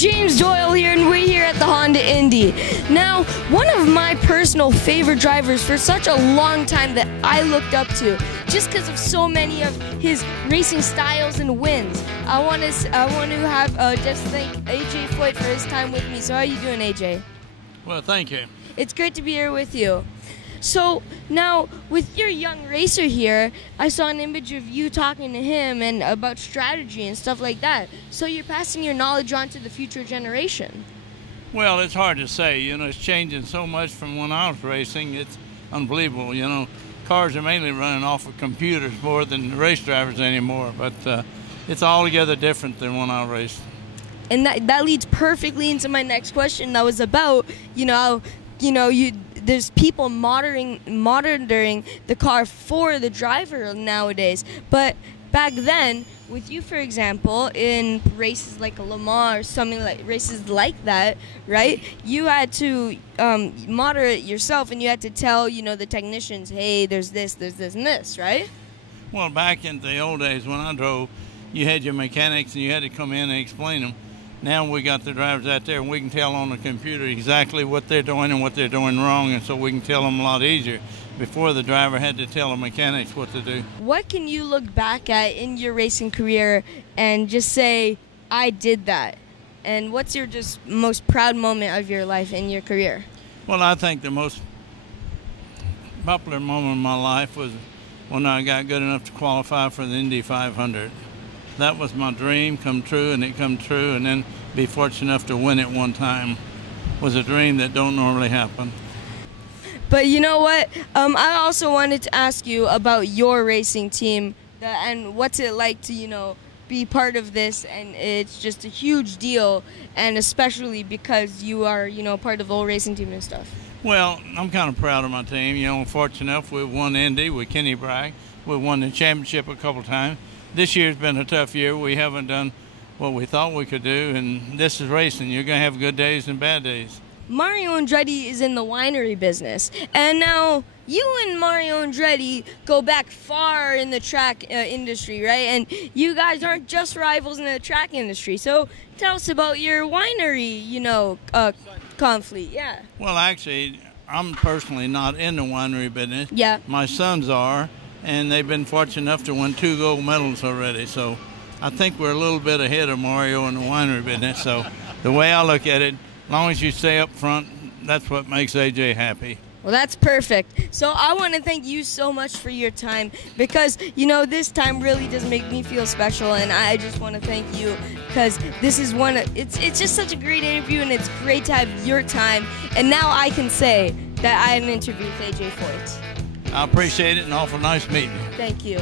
James Doyle here, and we're here at the Honda Indy. Now, one of my personal favorite drivers for such a long time that I looked up to, just because of so many of his racing styles and wins. I want to have just thank A J Foyt for his time with me. So how are you doing, AJ? Well, thank you. It's great to be here with you. So now, with your young racer here, I saw an image of you talking to him and about strategy and stuff like that. So you're passing your knowledge on to the future generation. Well, it's hard to say. You know, it's changing so much from when I was racing. It's unbelievable. You know, cars are mainly running off of computers more than race drivers anymore. But it's altogether different than when I raced. And that leads perfectly into my next question. That was about, there's people monitoring the car for the driver nowadays. But back then, with you, for example, in races like a Le Mans or something like races like that, right? You had to monitor it yourself, and you had to tell, the technicians, hey, there's this, and this, right? Well, back in the old days when I drove, you had your mechanics and you had to come in and explain them. Now we got the drivers out there, and we can tell on the computer exactly what they're doing and what they're doing wrong, and so we can tell them a lot easier. Before, the driver had to tell the mechanics what to do. What can you look back at in your racing career and just say, I did that? And what's your just most proud moment of your life in your career? Well, I think the most popular moment of my life was when I got good enough to qualify for the Indy 500. That was my dream come true, and it come true, and then be fortunate enough to win it one time was a dream that don't normally happen. But you know what? I also wanted to ask you about your racing team and what's it like to, be part of this, and it's just a huge deal, and especially because you are, part of the whole racing team and stuff. Well, I'm kind of proud of my team. Fortunate enough, we won Indy with Kenny Bragg. We won the championship a couple times. This year's been a tough year. We haven't done what we thought we could do, and this is racing. You're going to have good days and bad days. Mario Andretti is in the winery business, and now you and Mario Andretti go back far in the track industry, right? And you guys aren't just rivals in the track industry. So tell us about your winery, conflict. Yeah. Well, actually, I'm personally not in the winery business. Yeah. My sons are. And they've been fortunate enough to win 2 gold medals already. So I think we're a little bit ahead of Mario in the winery business. So the way I look at it, as long as you stay up front, that's what makes AJ happy. Well, that's perfect. So I want to thank you so much for your time, because, this time really does make me feel special, and I just want to thank you because this is it's just such a great interview, and it's great to have your time. And now I can say that I had an interview with A J Foyt. I appreciate it, and awful nice meeting you. Thank you.